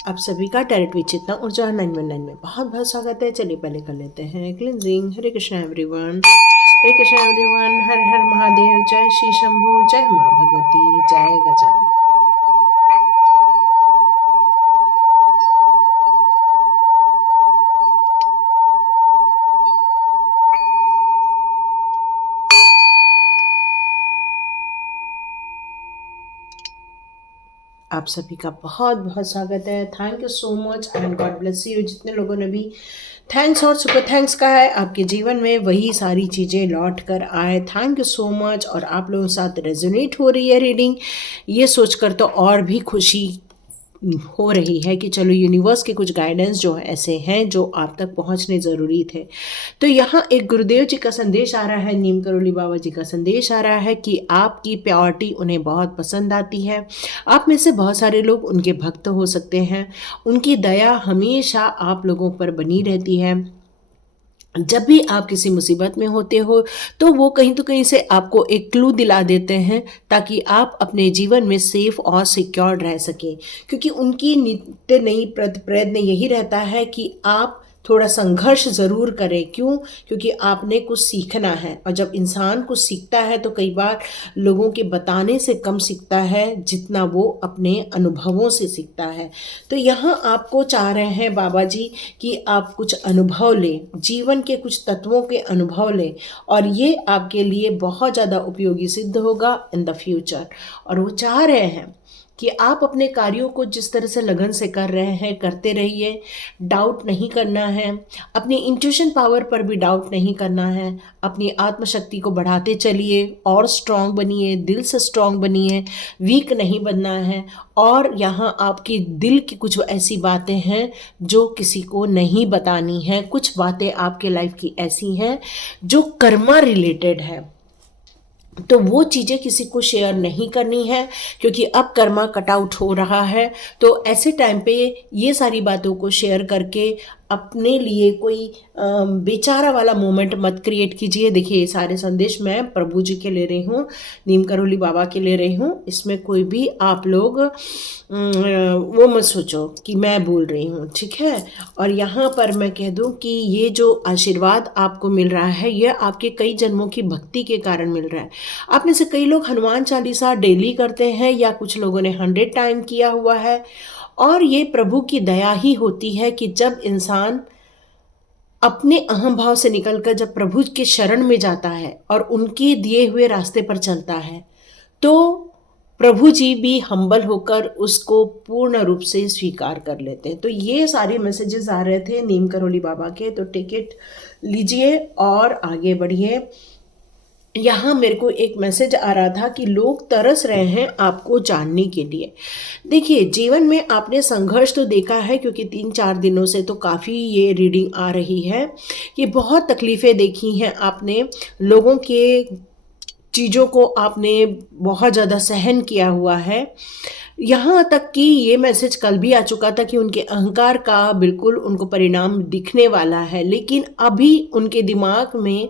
आप सभी का डायरेक्ट विचेतना ऊर्जा 919 में बहुत बहुत स्वागत है। चलिए पहले कर लेते हैं क्लिनजिंग। हरे कृष्णा एवरीवन, हरे कृष्णा एवरीवन, हर हर महादेव, जय श्री शंभू, जय माँ भगवती, जय गजानन। आप सभी का बहुत बहुत स्वागत है। Thank you so much and God bless you. जितने लोगों ने भी थैंक्स और सुपर थैंक्स कहा है, आपके जीवन में वही सारी चीज़ें लौट कर आए। Thank you so much. और आप लोगों के साथ रेजोनेट हो रही है रीडिंग, ये सोचकर तो और भी खुशी हो रही है कि चलो यूनिवर्स के कुछ गाइडेंस जो ऐसे हैं जो आप तक पहुंचने ज़रूरी थे। तो यहाँ एक गुरुदेव जी का संदेश आ रहा है, नीम करोली बाबा जी का संदेश आ रहा है कि आपकी प्योरिटी उन्हें बहुत पसंद आती है। आप में से बहुत सारे लोग उनके भक्त हो सकते हैं। उनकी दया हमेशा आप लोगों पर बनी रहती है। जब भी आप किसी मुसीबत में होते हो तो वो कहीं तो कहीं से आपको एक क्लू दिला देते हैं ताकि आप अपने जीवन में सेफ और सिक्योर रह सकें, क्योंकि उनकी नित्य नई प्रयत्न यही रहता है कि आप थोड़ा संघर्ष ज़रूर करें। क्यों? क्योंकि आपने कुछ सीखना है, और जब इंसान कुछ सीखता है तो कई बार लोगों के बताने से कम सीखता है जितना वो अपने अनुभवों से सीखता है। तो यहाँ आपको चाह रहे हैं बाबा जी कि आप कुछ अनुभव लें, जीवन के कुछ तत्वों के अनुभव लें, और ये आपके लिए बहुत ज़्यादा उपयोगी सिद्ध होगा इन द फ्यूचर। और वो चाह रहे हैं कि आप अपने कार्यों को जिस तरह से लगन से कर रहे हैं करते रहिए। डाउट नहीं करना है, अपनी इंट्यूशन पावर पर भी डाउट नहीं करना है। अपनी आत्मशक्ति को बढ़ाते चलिए और स्ट्रांग बनिए, दिल से स्ट्रांग बनिए, वीक नहीं बनना है। और यहाँ आपकी दिल की कुछ ऐसी बातें हैं जो किसी को नहीं बतानी है। कुछ बातें आपके लाइफ की ऐसी हैं जो कर्मा रिलेटेड है, तो वो चीज़ें किसी को शेयर नहीं करनी है, क्योंकि अब कर्मा कट आउट हो रहा है। तो ऐसे टाइम पे ये सारी बातों को शेयर करके अपने लिए कोई बेचारा वाला मोमेंट मत क्रिएट कीजिए। देखिए, ये सारे संदेश मैं प्रभु जी के ले रही हूँ, नीम करोली बाबा के ले रही हूँ। इसमें कोई भी आप लोग वो मत सोचो कि मैं बोल रही हूँ, ठीक है। और यहाँ पर मैं कह दूँ कि ये जो आशीर्वाद आपको मिल रहा है, ये आपके कई जन्मों की भक्ति के कारण मिल रहा है। आप में से कई लोग हनुमान चालीसा डेली करते हैं, या कुछ लोगों ने 100 टाइम किया हुआ है। और ये प्रभु की दया ही होती है कि जब इंसान अपने अहम भाव से निकलकर जब प्रभु के शरण में जाता है और उनके दिए हुए रास्ते पर चलता है, तो प्रभु जी भी हम्बल होकर उसको पूर्ण रूप से स्वीकार कर लेते हैं। तो ये सारे मैसेजेस आ रहे थे नीम करोली बाबा के, तो टिकट लीजिए और आगे बढ़िए। यहाँ मेरे को एक मैसेज आ रहा था कि लोग तरस रहे हैं आपको जानने के लिए। देखिए, जीवन में आपने संघर्ष तो देखा है, क्योंकि 3-4 दिनों से तो काफ़ी ये रीडिंग आ रही है कि बहुत तकलीफ़ें देखी हैं आपने, लोगों के चीज़ों को आपने बहुत ज़्यादा सहन किया हुआ है। यहाँ तक कि ये मैसेज कल भी आ चुका था कि उनके अहंकार का बिल्कुल उनको परिणाम दिखने वाला है, लेकिन अभी उनके दिमाग में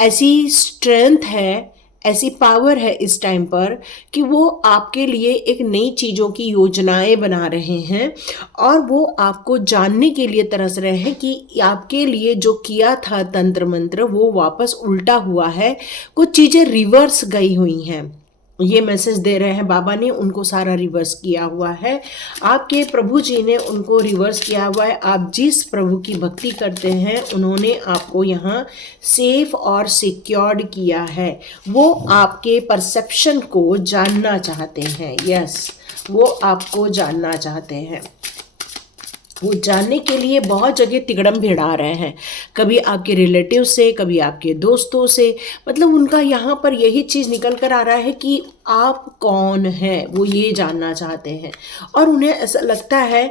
ऐसी स्ट्रेंथ है, ऐसी पावर है इस टाइम पर कि वो आपके लिए एक नई चीज़ों की योजनाएं बना रहे हैं, और वो आपको जानने के लिए तरस रहे हैं कि आपके लिए जो किया था तंत्र मंत्र वो वापस उल्टा हुआ है, कुछ चीज़ें रिवर्स गई हुई हैं। ये मैसेज दे रहे हैं बाबा ने उनको सारा रिवर्स किया हुआ है, आपके प्रभु जी ने उनको रिवर्स किया हुआ है। आप जिस प्रभु की भक्ति करते हैं उन्होंने आपको यहाँ सेफ और सिक्योर्ड किया है। वो आपके परसेप्शन को जानना चाहते हैं। यस, वो आपको जानना चाहते हैं। वो जानने के लिए बहुत जगह तिगड़म भिड़ा रहे हैं, कभी आपके रिलेटिव से, कभी आपके दोस्तों से। मतलब उनका यहाँ पर यही चीज़ निकल कर आ रहा है कि आप कौन हैं, वो ये जानना चाहते हैं। और उन्हें ऐसा लगता है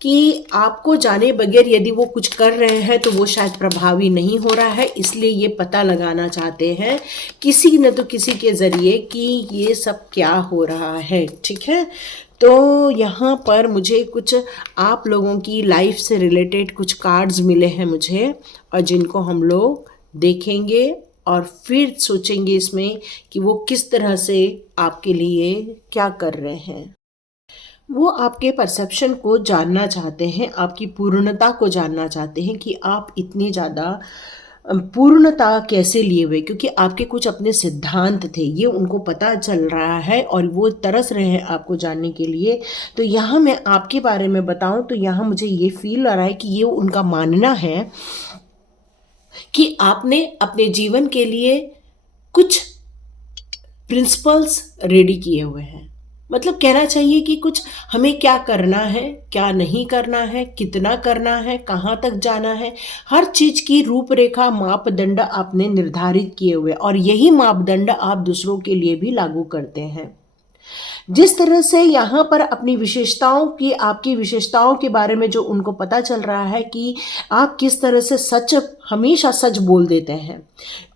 कि आपको जाने बगैर यदि वो कुछ कर रहे हैं तो वो शायद प्रभावी नहीं हो रहा है, इसलिए ये पता लगाना चाहते हैं किसी न तो किसी के ज़रिए कि ये सब क्या हो रहा है, ठीक है। तो यहाँ पर मुझे कुछ आप लोगों की लाइफ से रिलेटेड कुछ कार्ड्स मिले हैं मुझे, और जिनको हम लोग देखेंगे और फिर सोचेंगे इसमें कि वो किस तरह से आपके लिए क्या कर रहे हैं। वो आपके परसेप्शन को जानना चाहते हैं, आपकी पूर्णता को जानना चाहते हैं कि आप इतनी ज़्यादा पूर्णता कैसे लिए हुए, क्योंकि आपके कुछ अपने सिद्धांत थे, ये उनको पता चल रहा है और वो तरस रहे हैं आपको जानने के लिए। तो यहाँ मैं आपके बारे में बताऊं तो यहाँ मुझे ये फील आ रहा है कि ये उनका मानना है कि आपने अपने जीवन के लिए कुछ प्रिंसिपल्स रेडी किए हुए हैं। मतलब कहना चाहिए कि कुछ हमें क्या करना है, क्या नहीं करना है, कितना करना है, कहाँ तक जाना है, हर चीज की रूपरेखा मापदंड आपने निर्धारित किए हुए, और यही मापदंड आप दूसरों के लिए भी लागू करते हैं। जिस तरह से यहाँ पर अपनी विशेषताओं की, आपकी विशेषताओं के बारे में जो उनको पता चल रहा है कि आप किस तरह से सच, हमेशा सच बोल देते हैं,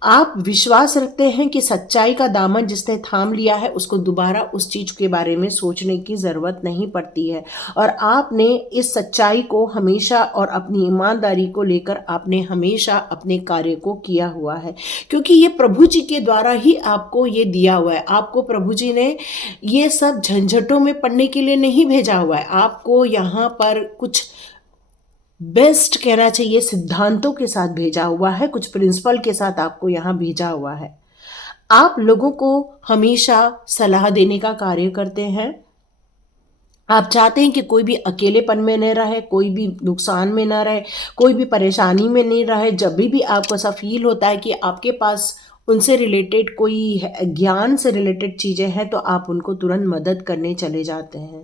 आप विश्वास रखते हैं कि सच्चाई का दामन जिसने थाम लिया है उसको दोबारा उस चीज के बारे में सोचने की जरूरत नहीं पड़ती है। और आपने इस सच्चाई को हमेशा और अपनी ईमानदारी को लेकर आपने हमेशा अपने कार्य को किया हुआ है, क्योंकि ये प्रभु जी के द्वारा ही आपको ये दिया हुआ है। आपको प्रभु जी ने ये सब झंझटों में पड़ने के लिए नहीं भेजा हुआ है, आपको यहाँ पर कुछ बेस्ट कहना चाहिए सिद्धांतों के साथ भेजा हुआ है, कुछ प्रिंसिपल के साथ आपको यहाँ भेजा हुआ है। आप लोगों को हमेशा सलाह देने का कार्य करते हैं। आप चाहते हैं कि कोई भी अकेलेपन में न रहे, कोई भी नुकसान में ना रहे, कोई भी परेशानी में नहीं रहे। जब भी आपको ऐसा फील होता है कि आपके पास उनसे रिलेटेड कोई ज्ञान से रिलेटेड चीज़ें हैं तो आप उनको तुरंत मदद करने चले जाते हैं,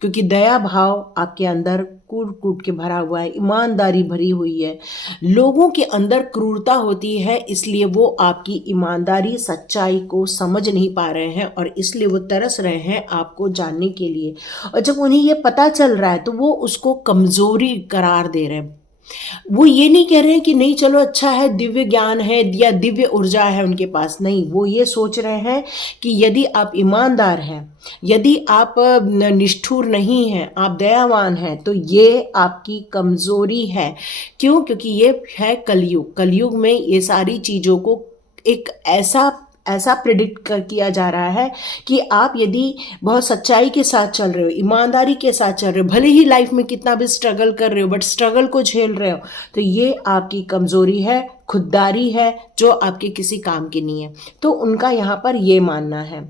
क्योंकि दया भाव आपके अंदर कूट कूट के भरा हुआ है, ईमानदारी भरी हुई है। लोगों के अंदर क्रूरता होती है, इसलिए वो आपकी ईमानदारी, सच्चाई को समझ नहीं पा रहे हैं और इसलिए वो तरस रहे हैं आपको जानने के लिए। और जब उन्हें ये पता चल रहा है तो वो उसको कमजोरी करार दे रहे हैं। वो ये नहीं कह रहे हैं कि नहीं चलो अच्छा है, दिव्य ज्ञान है या दिव्य ऊर्जा है उनके पास, नहीं, वो ये सोच रहे हैं कि यदि आप ईमानदार हैं, यदि आप निष्ठुर नहीं हैं, आप दयावान हैं, तो ये आपकी कमजोरी है। क्यों? क्योंकि ये है कलयुग। कलयुग में ये सारी चीज़ों को एक ऐसा ऐसा प्रिडिक्ट किया जा रहा है कि आप यदि बहुत सच्चाई के साथ चल रहे हो, ईमानदारी के साथ चल रहे हो, भले ही लाइफ में कितना भी स्ट्रगल कर रहे हो, बट स्ट्रगल को झेल रहे हो, तो ये आपकी कमजोरी है, खुददारी है, जो आपके किसी काम की नहीं है। तो उनका यहाँ पर ये मानना है।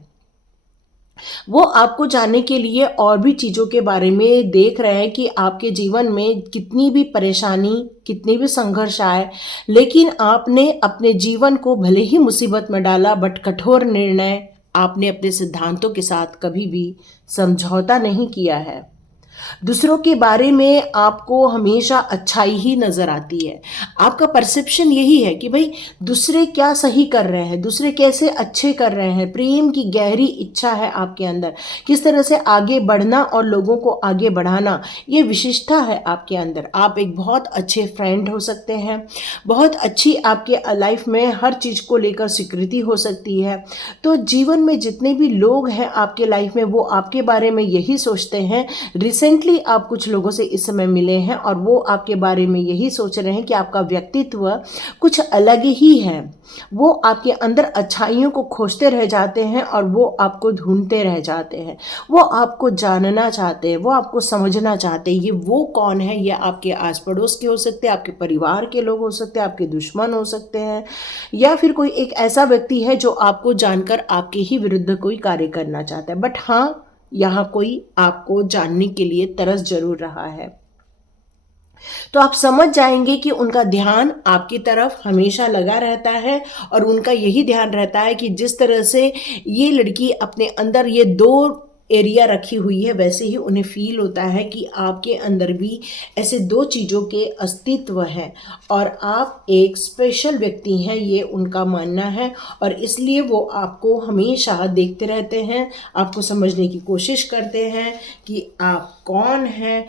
वो आपको जानने के लिए और भी चीज़ों के बारे में देख रहे हैं कि आपके जीवन में कितनी भी परेशानी, कितनी भी संघर्ष आए, लेकिन आपने अपने जीवन को भले ही मुसीबत में डाला, बट कठोर निर्णय आपने अपने सिद्धांतों के साथ कभी भी समझौता नहीं किया है। दूसरों के बारे में आपको हमेशा अच्छाई ही नज़र आती है। आपका परसेप्शन यही है कि भाई दूसरे क्या सही कर रहे हैं, दूसरे कैसे अच्छे कर रहे हैं। प्रेम की गहरी इच्छा है आपके अंदर, किस तरह से आगे बढ़ना और लोगों को आगे बढ़ाना, ये विशेषता है आपके अंदर। आप एक बहुत अच्छे फ्रेंड हो सकते हैं, बहुत अच्छी आपके लाइफ में हर चीज़ को लेकर स्वीकृति हो सकती है। तो जीवन में जितने भी लोग हैं आपके लाइफ में, वो आपके बारे में यही सोचते हैं। रिसेंटली आप कुछ लोगों से इस समय मिले हैं और वो आपके बारे में यही सोच रहे हैं कि आपका व्यक्तित्व कुछ अलग ही है। वो आपके अंदर अच्छाइयों को खोजते रह जाते हैं और वो आपको ढूंढते रह जाते हैं। वो आपको जानना चाहते हैं, वो आपको समझना चाहते हैं। ये वो कौन है? ये आपके आस पड़ोस के हो सकते हैं, आपके परिवार के लोग हो सकते हैं, आपके दुश्मन हो सकते हैं, या फिर कोई एक ऐसा व्यक्ति है जो आपको जानकर आपके ही विरुद्ध कोई कार्य करना चाहता है। बट हाँ, यहाँ कोई आपको जानने के लिए तरस जरूर रहा है। तो आप समझ जाएंगे कि उनका ध्यान आपकी तरफ हमेशा लगा रहता है और उनका यही ध्यान रहता है कि जिस तरह से ये लड़की अपने अंदर ये दो एरिया रखी हुई है, वैसे ही उन्हें फील होता है कि आपके अंदर भी ऐसे दो चीज़ों के अस्तित्व हैं और आप एक स्पेशल व्यक्ति हैं, ये उनका मानना है। और इसलिए वो आपको हमेशा देखते रहते हैं, आपको समझने की कोशिश करते हैं कि आप कौन हैं।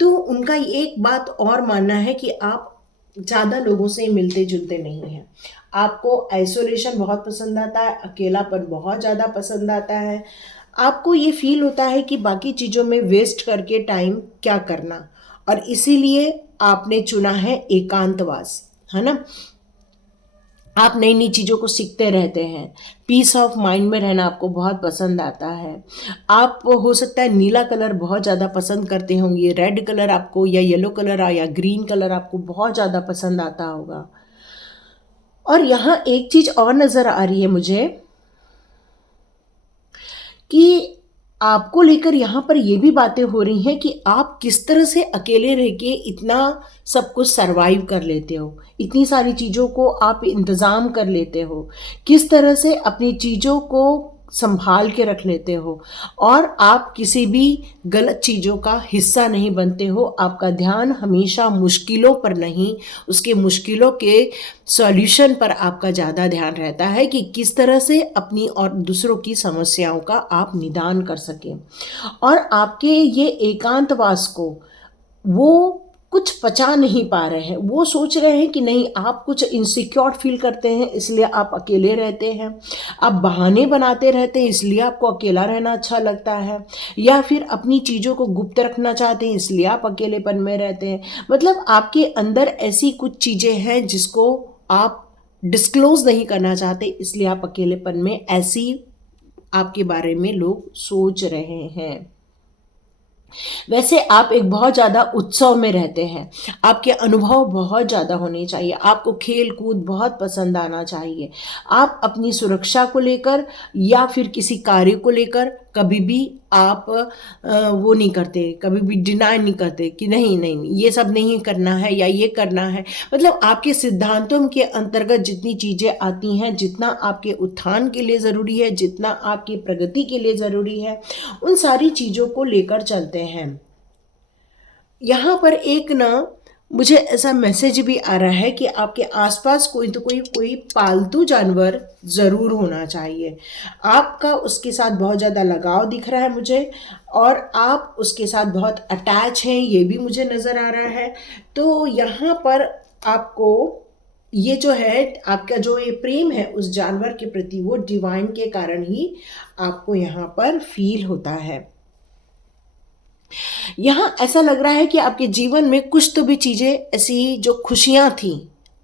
तो उनका एक बात और मानना है कि आप ज़्यादा लोगों से मिलते जुलते नहीं हैं। आपको आइसोलेशन बहुत पसंद आता है, अकेलापन बहुत ज़्यादा पसंद आता है। आपको ये फील होता है कि बाकी चीज़ों में वेस्ट करके टाइम क्या करना, और इसीलिए आपने चुना है एकांतवास, है ना। आप नई नई चीज़ों को सीखते रहते हैं। पीस ऑफ माइंड में रहना आपको बहुत पसंद आता है। आप हो सकता है नीला कलर बहुत ज़्यादा पसंद करते होंगे, रेड कलर आपको या येलो कलर या ग्रीन कलर आपको बहुत ज़्यादा पसंद आता होगा। और यहाँ एक चीज़ और नज़र आ रही है मुझे कि आपको लेकर यहाँ पर ये भी बातें हो रही हैं कि आप किस तरह से अकेले रह के इतना सब कुछ सरवाइव कर लेते हो, इतनी सारी चीज़ों को आप इंतज़ाम कर लेते हो, किस तरह से अपनी चीज़ों को संभाल के रख लेते हो और आप किसी भी गलत चीज़ों का हिस्सा नहीं बनते हो। आपका ध्यान हमेशा मुश्किलों पर नहीं, उसके मुश्किलों के सॉल्यूशन पर आपका ज़्यादा ध्यान रहता है कि किस तरह से अपनी और दूसरों की समस्याओं का आप निदान कर सकें। और आपके ये एकांतवास को वो कुछ पचा नहीं पा रहे हैं। वो सोच रहे हैं कि नहीं, आप कुछ इनसिक्योर फील करते हैं इसलिए आप अकेले रहते हैं, आप बहाने बनाते रहते हैं इसलिए आपको अकेला रहना अच्छा लगता है, या फिर अपनी चीज़ों को गुप्त रखना चाहते हैं इसलिए आप अकेलेपन में रहते हैं। मतलब आपके अंदर ऐसी कुछ चीज़ें हैं जिसको आप डिस्क्लोज नहीं करना चाहते, इसलिए आप अकेलेपन में ऐसी आपके बारे में लोग सोच रहे हैं। वैसे आप एक बहुत ज़्यादा उत्सव में रहते हैं, आपके अनुभव बहुत ज़्यादा होने चाहिए, आपको खेल कूद बहुत पसंद आना चाहिए। आप अपनी सुरक्षा को लेकर या फिर किसी कार्य को लेकर कभी भी आप वो नहीं करते, कभी भी डिनाई नहीं करते कि नहीं नहीं नहीं, ये सब नहीं करना है या ये करना है। मतलब आपके सिद्धांतों के अंतर्गत जितनी चीज़ें आती हैं, जितना आपके उत्थान के लिए ज़रूरी है, जितना आपकी प्रगति के लिए ज़रूरी है, उन सारी चीज़ों को लेकर चलते हैं। यहाँ पर एक ना मुझे ऐसा मैसेज भी आ रहा है कि आपके आसपास कोई तो कोई पालतू जानवर ज़रूर होना चाहिए। आपका उसके साथ बहुत ज़्यादा लगाव दिख रहा है मुझे, और आप उसके साथ बहुत अटैच हैं, ये भी मुझे नज़र आ रहा है। तो यहाँ पर आपको ये जो है, आपका जो ये प्रेम है उस जानवर के प्रति, वो डिवाइन के कारण ही आपको यहाँ पर फील होता है। यहाँ ऐसा लग रहा है कि आपके जीवन में कुछ तो भी चीज़ें ऐसी जो खुशियाँ थी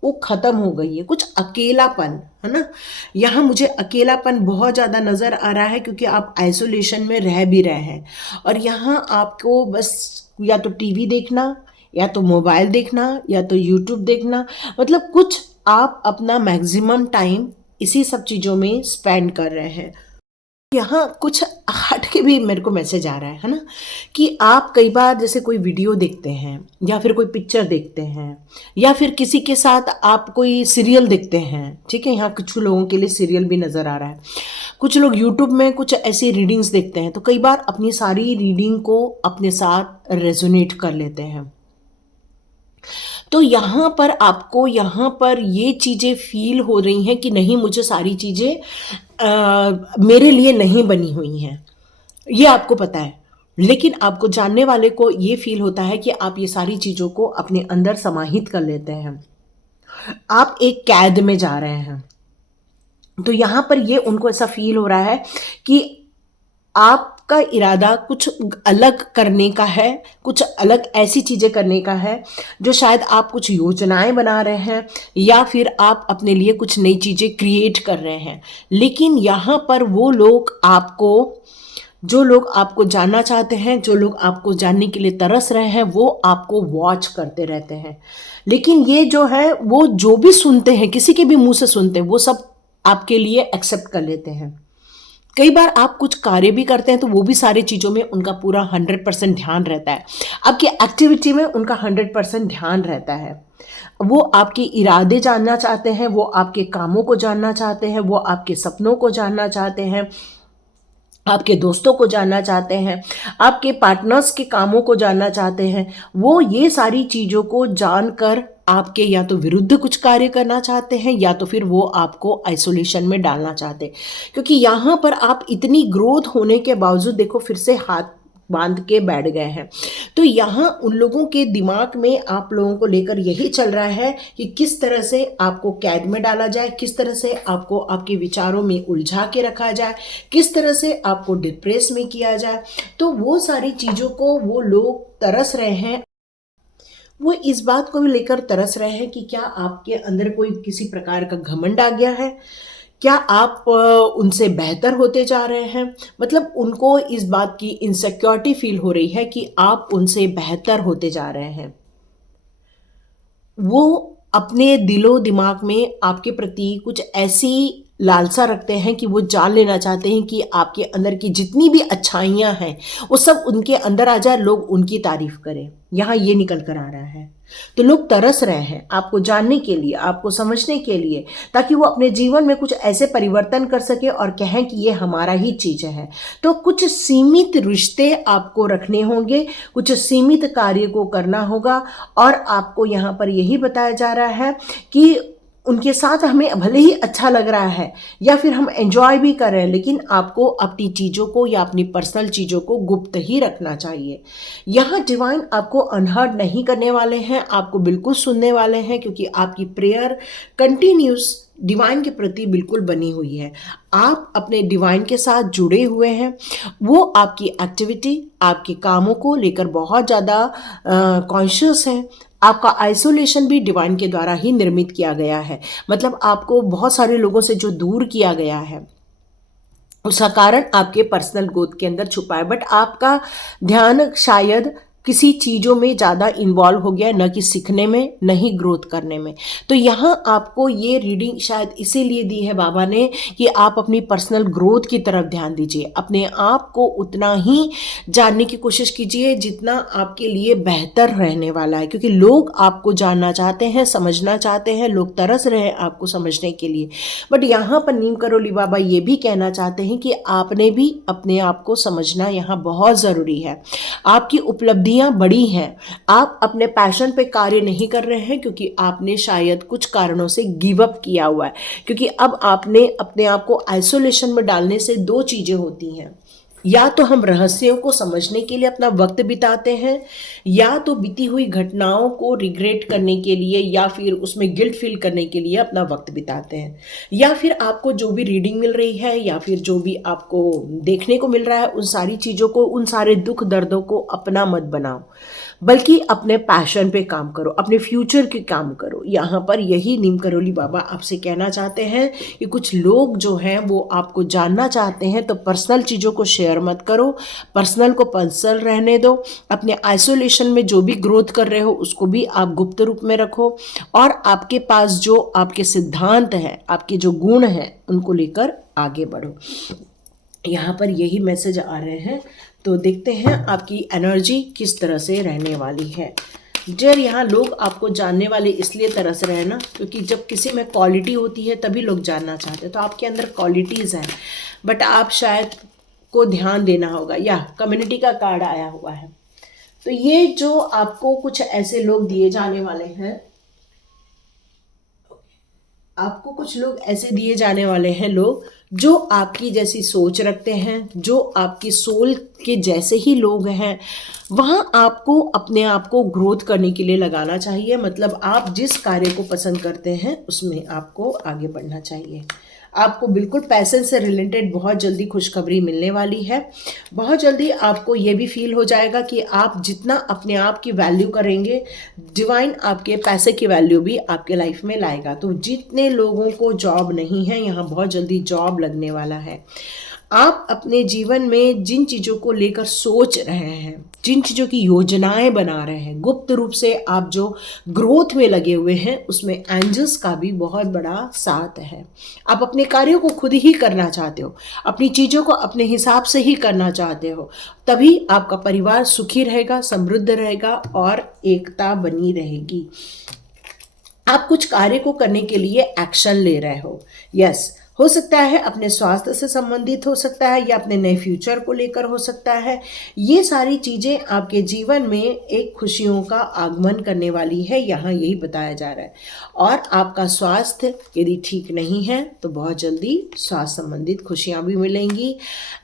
वो ख़त्म हो गई है, कुछ अकेलापन है ना। यहाँ मुझे अकेलापन बहुत ज़्यादा नज़र आ रहा है क्योंकि आप आइसोलेशन में रह भी रहे हैं, और यहाँ आपको बस या तो टीवी देखना, या तो मोबाइल देखना, या तो यूट्यूब देखना, मतलब कुछ आप अपना मैक्सिमम टाइम इसी सब चीज़ों में स्पेंड कर रहे हैं। यहाँ कुछ हट के भी मेरे को मैसेज आ रहा है ना, कि आप कई बार जैसे कोई वीडियो देखते हैं या फिर कोई पिक्चर देखते हैं या फिर किसी के साथ आप कोई सीरियल देखते हैं, ठीक है। यहाँ कुछ लोगों के लिए सीरियल भी नज़र आ रहा है। कुछ लोग यूट्यूब में कुछ ऐसी रीडिंग्स देखते हैं, तो कई बार अपनी सारी रीडिंग को अपने साथ रेजोनेट कर लेते हैं। तो यहाँ पर आपको यहाँ पर ये चीज़ें फील हो रही हैं कि नहीं, मुझे सारी चीज़ें मेरे लिए नहीं बनी हुई हैं, ये आपको पता है। लेकिन आपको जानने वाले को ये फील होता है कि आप ये सारी चीज़ों को अपने अंदर समाहित कर लेते हैं, आप एक कैद में जा रहे हैं। तो यहाँ पर ये उनको ऐसा फील हो रहा है कि आपका इरादा कुछ अलग करने का है, कुछ अलग ऐसी चीज़ें करने का है जो शायद आप कुछ योजनाएं बना रहे हैं या फिर आप अपने लिए कुछ नई चीज़ें क्रिएट कर रहे हैं। लेकिन यहाँ पर वो लोग आपको, जो लोग आपको जानना चाहते हैं, जो लोग आपको जानने के लिए तरस रहे हैं, वो आपको वॉच करते रहते हैं। लेकिन ये जो है, वो जो भी सुनते हैं, किसी के भी मुंह से सुनते हैं, वो सब आपके लिए एक्सेप्ट कर लेते हैं। कई बार आप कुछ कार्य भी करते हैं तो वो भी सारी चीज़ों में उनका पूरा 100% ध्यान रहता है, आपकी एक्टिविटी में उनका 100% ध्यान रहता है। वो आपके इरादे जानना चाहते हैं, वो आपके कामों को जानना चाहते हैं, वो आपके सपनों को जानना चाहते हैं, आपके दोस्तों को जानना चाहते हैं, आपके पार्टनर्स के कामों को जानना चाहते हैं। वो ये सारी चीज़ों को जानकर आपके या तो विरुद्ध कुछ कार्य करना चाहते हैं, या तो फिर वो आपको आइसोलेशन में डालना चाहते हैं। क्योंकि यहाँ पर आप इतनी ग्रोथ होने के बावजूद देखो फिर से हाथ बांध के बैठ गए हैं। तो यहाँ उन लोगों के दिमाग में आप लोगों को लेकर यही चल रहा है कि किस तरह से आपको कैद में डाला जाए, किस तरह से आपको आपके विचारों में उलझा के रखा जाए, किस तरह से आपको डिप्रेस में किया जाए। तो वो सारी चीज़ों को वो लोग तरस रहे हैं, वो इस बात को भी लेकर तरस रहे हैं कि क्या आपके अंदर कोई किसी प्रकार का घमंड आ गया है, क्या आप उनसे बेहतर होते जा रहे हैं। मतलब उनको इस बात की इनसिक्योरिटी फील हो रही है कि आप उनसे बेहतर होते जा रहे हैं। वो अपने दिलो दिमाग में आपके प्रति कुछ ऐसी लालसा रखते हैं कि वो जान लेना चाहते हैं कि आपके अंदर की जितनी भी अच्छाइयाँ हैं वो सब उनके अंदर आ जाए, लोग उनकी तारीफ करें। यहाँ ये निकल कर आ रहा है। तो लोग तरस रहे हैं आपको जानने के लिए, आपको समझने के लिए, ताकि वो अपने जीवन में कुछ ऐसे परिवर्तन कर सके और कहें कि ये हमारा ही चीज़ है। तो कुछ सीमित रिश्ते आपको रखने होंगे, कुछ सीमित कार्य को करना होगा। और आपको यहाँ पर यही बताया जा रहा है कि उनके साथ हमें भले ही अच्छा लग रहा है या फिर हम एंजॉय भी कर रहे हैं, लेकिन आपको अपनी चीज़ों को या अपनी पर्सनल चीज़ों को गुप्त ही रखना चाहिए। यहाँ डिवाइन आपको अनहर्ड नहीं करने वाले हैं, आपको बिल्कुल सुनने वाले हैं, क्योंकि आपकी प्रेयर कंटिन्यूस डिवाइन के प्रति बिल्कुल बनी हुई है। आप अपने डिवाइन के साथ जुड़े हुए हैं। वो आपकी एक्टिविटी, आपके कामों को लेकर बहुत ज़्यादा कॉन्शियस है। आपका आइसोलेशन भी डिवाइन के द्वारा ही निर्मित किया गया है। मतलब आपको बहुत सारे लोगों से जो दूर किया गया है उसका कारण आपके पर्सनल ग्रोथ के अंदर छुपा है। बट आपका ध्यान शायद किसी चीज़ों में ज़्यादा इन्वॉल्व हो गया, न कि सीखने में, न ही ग्रोथ करने में। तो यहाँ आपको ये रीडिंग शायद इसीलिए दी है बाबा ने कि आप अपनी पर्सनल ग्रोथ की तरफ ध्यान दीजिए। अपने आप को उतना ही जानने की कोशिश कीजिए जितना आपके लिए बेहतर रहने वाला है, क्योंकि लोग आपको जानना चाहते हैं, समझना चाहते हैं, लोग तरस रहे हैं आपको समझने के लिए। बट यहाँ पर नीम करोली बाबा ये भी कहना चाहते हैं कि आपने भी अपने आप को समझना यहाँ बहुत ज़रूरी है। आपकी उपलब्धियाँ बड़ी हैं, आप अपने पैशन पे कार्य नहीं कर रहे हैं क्योंकि आपने शायद कुछ कारणों से गिव अप किया हुआ है। क्योंकि अब आपने अपने आप को आइसोलेशन में डालने से दो चीज़ें होती हैं, या तो हम रहस्यों को समझने के लिए अपना वक्त बिताते हैं, या तो बीती हुई घटनाओं को रिग्रेट करने के लिए या फिर उसमें गिल्ट फील करने के लिए अपना वक्त बिताते हैं। या फिर आपको जो भी रीडिंग मिल रही है या फिर जो भी आपको देखने को मिल रहा है उन सारी चीज़ों को, उन सारे दुख दर्दों को अपना मत बनाओ, बल्कि अपने पैशन पे काम करो, अपने फ्यूचर के काम करो। यहाँ पर यही नीम करोली बाबा आपसे कहना चाहते हैं कि कुछ लोग जो हैं वो आपको जानना चाहते हैं, तो पर्सनल चीज़ों को शेयर मत करो, पर्सनल को पर्सनल रहने दो। अपने आइसोलेशन में जो भी ग्रोथ कर रहे हो उसको भी आप गुप्त रूप में रखो, और आपके पास जो आपके सिद्धांत हैं, आपके जो गुण हैं, उनको लेकर आगे बढ़ो। यहाँ पर यही मैसेज आ रहे हैं। तो देखते हैं आपकी एनर्जी किस तरह से रहने वाली है। डियर, यहाँ लोग आपको जानने वाले इसलिए तरस रहे हैं ना, क्योंकि जब किसी में क्वालिटी होती है तभी लोग जानना चाहते हैं। तो आपके अंदर क्वालिटीज़ हैं, बट आप शायद को ध्यान देना होगा। या कम्युनिटी का कार्ड आया हुआ है। तो ये जो आपको कुछ ऐसे लोग दिए जाने वाले हैं, आपको कुछ लोग ऐसे दिए जाने वाले हैं, लोग जो आपकी जैसी सोच रखते हैं, जो आपकी सोल के जैसे ही लोग हैं। वहाँ आपको अपने आप को ग्रोथ करने के लिए लगाना चाहिए। मतलब आप जिस कार्य को पसंद करते हैं उसमें आपको आगे बढ़ना चाहिए। आपको बिल्कुल पैशन से रिलेटेड बहुत जल्दी खुशखबरी मिलने वाली है। बहुत जल्दी आपको ये भी फील हो जाएगा कि आप जितना अपने आप की वैल्यू करेंगे, डिवाइन आपके पैसे की वैल्यू भी आपके लाइफ में लाएगा। तो जितने लोगों को जॉब नहीं है, यहाँ बहुत जल्दी जॉब लगने वाला है। आप अपने जीवन में जिन चीज़ों को लेकर सोच रहे हैं, जिन चीज़ों की योजनाएं बना रहे हैं, गुप्त रूप से आप जो ग्रोथ में लगे हुए हैं, उसमें एंजल्स का भी बहुत बड़ा साथ है। आप अपने कार्यों को खुद ही करना चाहते हो, अपनी चीज़ों को अपने हिसाब से ही करना चाहते हो, तभी आपका परिवार सुखी रहेगा, समृद्ध रहेगा और एकता बनी रहेगी। आप कुछ कार्य को करने के लिए एक्शन ले रहे हो। यस, हो सकता है अपने स्वास्थ्य से संबंधित हो सकता है, या अपने नए फ्यूचर को लेकर हो सकता है। ये सारी चीज़ें आपके जीवन में एक खुशियों का आगमन करने वाली है, यहाँ यही बताया जा रहा है। और आपका स्वास्थ्य यदि ठीक नहीं है तो बहुत जल्दी स्वास्थ्य संबंधित खुशियाँ भी मिलेंगी।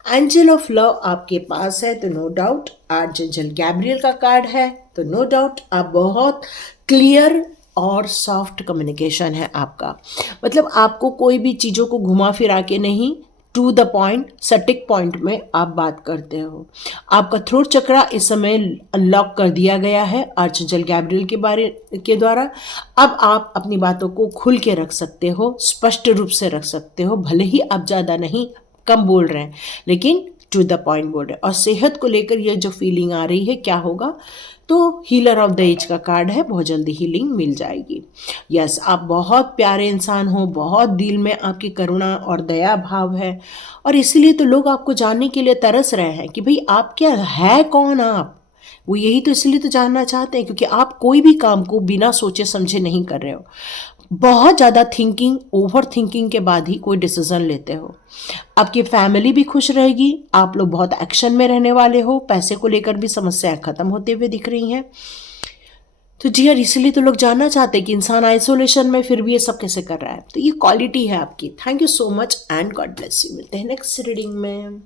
एंजल ऑफ लव आपके पास है, तो नो डाउट आर्चएंजल गैब्रियल का कार्ड है, तो नो डाउट आप बहुत क्लियर और सॉफ्ट कम्युनिकेशन है आपका। मतलब आपको कोई भी चीज़ों को घुमा फिरा के नहीं, टू द पॉइंट, सटीक पॉइंट में आप बात करते हो। आपका थ्रोट चक्रा इस समय अनलॉक कर दिया गया है आर्चएंजल गैब्रियल के द्वारा। अब आप अपनी बातों को खुल के रख सकते हो, स्पष्ट रूप से रख सकते हो। भले ही आप ज़्यादा नहीं, कम बोल रहे हैं, लेकिन टू द पॉइंट बोल रहे हैं। और सेहत को लेकर ये जो फीलिंग आ रही है, क्या होगा, तो हीलर ऑफ द एज का कार्ड है, बहुत जल्दी हीलिंग मिल जाएगी। यस, आप बहुत प्यारे इंसान हो, बहुत दिल में आपकी करुणा और दया भाव है, और इसीलिए तो लोग आपको जानने के लिए तरस रहे हैं कि भाई आप क्या है, कौन आप। वो यही तो इसलिए तो जानना चाहते हैं, क्योंकि आप कोई भी काम को बिना सोचे समझे नहीं कर रहे हो। बहुत ज़्यादा थिंकिंग, ओवर थिंकिंग के बाद ही कोई डिसीजन लेते हो। आपकी फैमिली भी खुश रहेगी, आप लोग बहुत एक्शन में रहने वाले हो, पैसे को लेकर भी समस्याएं खत्म होते हुए दिख रही हैं। तो जी यार, इसलिए तो लोग जानना चाहते हैं कि इंसान आइसोलेशन में फिर भी ये सब कैसे कर रहा है। तो ये क्वालिटी है आपकी। Thank you so much and God bless you. मिलते हैं नेक्स्ट रीडिंग में।